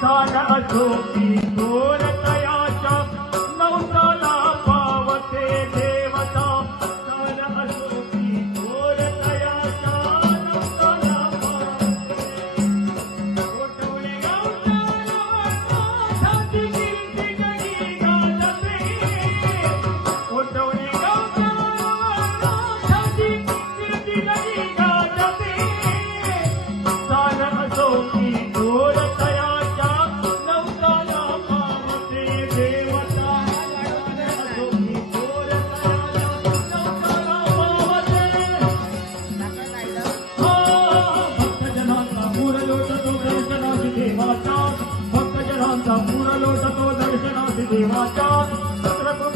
তারা সখী పంచపూర లోటతో దర్శనాసి దేవాచా. సత్రకు